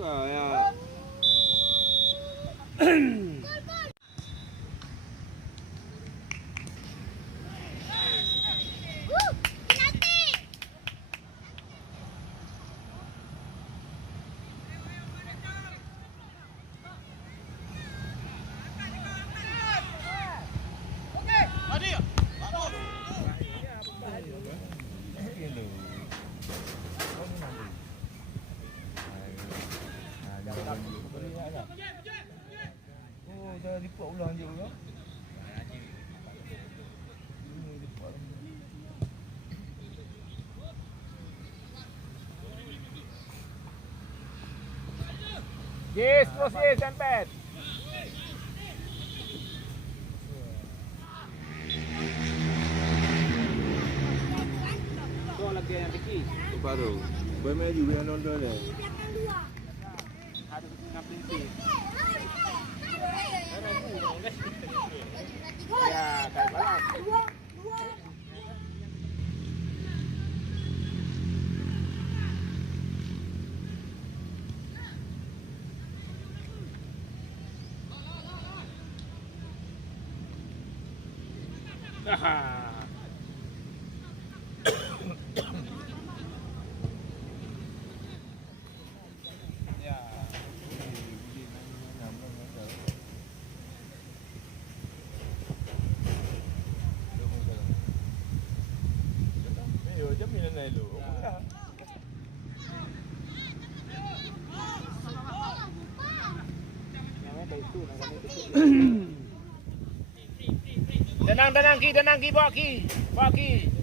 Ya. Oh, dah lipat ulang je kan? Yes, terus yes, tempet. Tu lagi yang kecil. Baru. Bermain juga yang nonton dia. Ada kapten. Ya, tak balas. Tenang, Ki, bawa Ki.